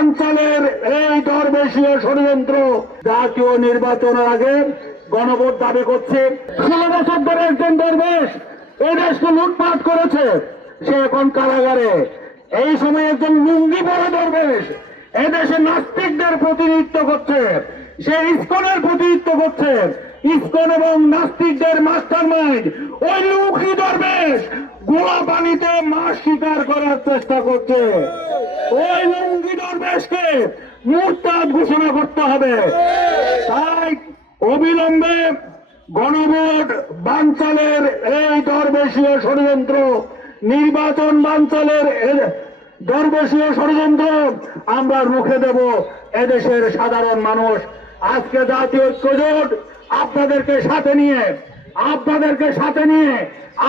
বানচালের এই দরবেশীয় ষড়যন্ত্র জাতীয় নির্বাচনের আগে গণভোট দাবি করছে। ষোলো বছর ধরে একজন দরবেশ এই দেশকে লুটপাট করেছে। সে এখন কারাগারে। এই সময় একজন লুঙ্গি পরে দরবেশ এদেশে নাস্তিকদের প্রতিনিধিত্ব করছে। সে ইস্কনের প্রতিনিধিত্ব করছে। ইস্কন এবং নাস্তিকদের মাস্টার মাইন্ড ওই লুকি দরবেশ গোলা পানিতে মাছ শিকার করার চেষ্টা করছে। ওই লুঙ্গি দরবেশকে মুরতাদ ঘোষণা করতে হবে। তাই অবিলম্বে গণভোট বানচালের এই দরবেশীয় ষড়যন্ত্র, নির্বাচন বানচালের দরবেশীয় ষড়যন্ত্র আমরা রুখে দেব এদেশের সাধারণ মানুষ। আজকে জাতীয় ঐক্যজোট আপনাদেরকে সাথে নিয়ে, আপনাদেরকে সাথে নিয়ে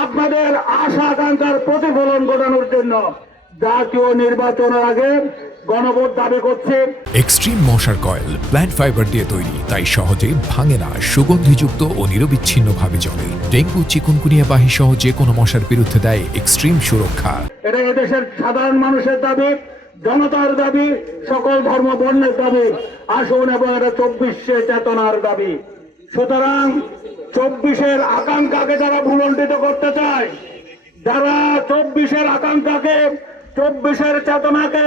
আপনাদের আশা আকাঙ্ক্ষার প্রতিফলন ঘটানোর জন্য জাতীয় নির্বাচনের আগে গণভোট দাবি করছে। এক্সট্রিম মশার কয়েল প্ল্যান্ট ফাইবার দিয়ে তৈরি তাই সহজে ভাঙে না সুগন্ধিযুক্ত ও নিরবিচ্ছিন্নভাবে জ্বলে। ডেঙ্গু চিকুনকুনিয়া বাহি সহ যে কোনো মশার বিরুদ্ধে দেয় এক্সট্রিম সুরক্ষা। এটা এদেশের সাধারণ মানুষের দাবি জনতার দাবি সকল ধর্ম বর্ণের দাবি। আসুন এবং এটা চব্বিশে চেতনার দাবি। সুতরাং চব্বিশের আকাঙ্ক্ষাকে যারা ভুলণ্ডিত করতে চায় যারা চব্বিশের আকাঙ্ক্ষাকে চব্বিশের চেতনাকে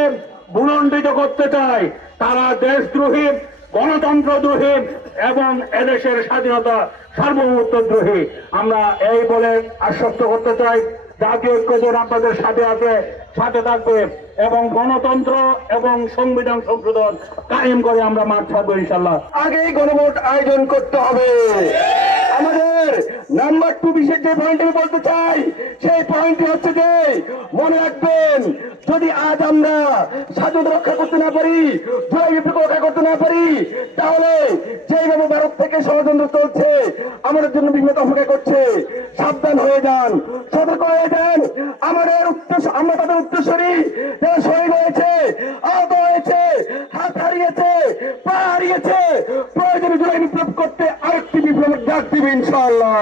ভুলণ্ডিত করতে চায়। তারা দেশদ্রোহী, গণতন্ত্রদ্রোহী এবং এদেশের স্বাধীনতা সার্বভৌমত্ব দ্রোহী আমরা এই বলে আশ্বস্ত করতে চাই, জাতীয় ঐক্যজোট আপনাদের সাথে আছে, সাথে থাকবে এবং গণতন্ত্র এবং সংবিধান সংশোধন কায়েম করে আমরা মাঠ থাকব ইনশাল্লাহ আগেই গণভোট আয়োজন করতে হবে। আমাদের নাম্বার টু বিশেষ যে পয়েন্ট বলতে চাই, সেই পয়েন্টটি হচ্ছে যে, মনে রাখবেন, যদি আজ আমরা স্বাধীনতা রক্ষা করতে না পারি রক্ষা করতে না পারি, তাহলে যেইভাবে ভারত থেকে ষড়যন্ত্র চলছে, আমাদের জন্য বিভিন্ন অপেক্ষা করছে। সাবধান হয়ে যান, সতর্ক হয়ে যান। আমাদের উত্তর আমরা তাদের উত্তরসূরি যারা শহীদ হারিয়েছে পা হারিয়েছে প্রয়োজনে জুলাই বিপ্লব করতে আরেকটি বিপ্লবের ডাক দিবে ইনশাআল্লাহ।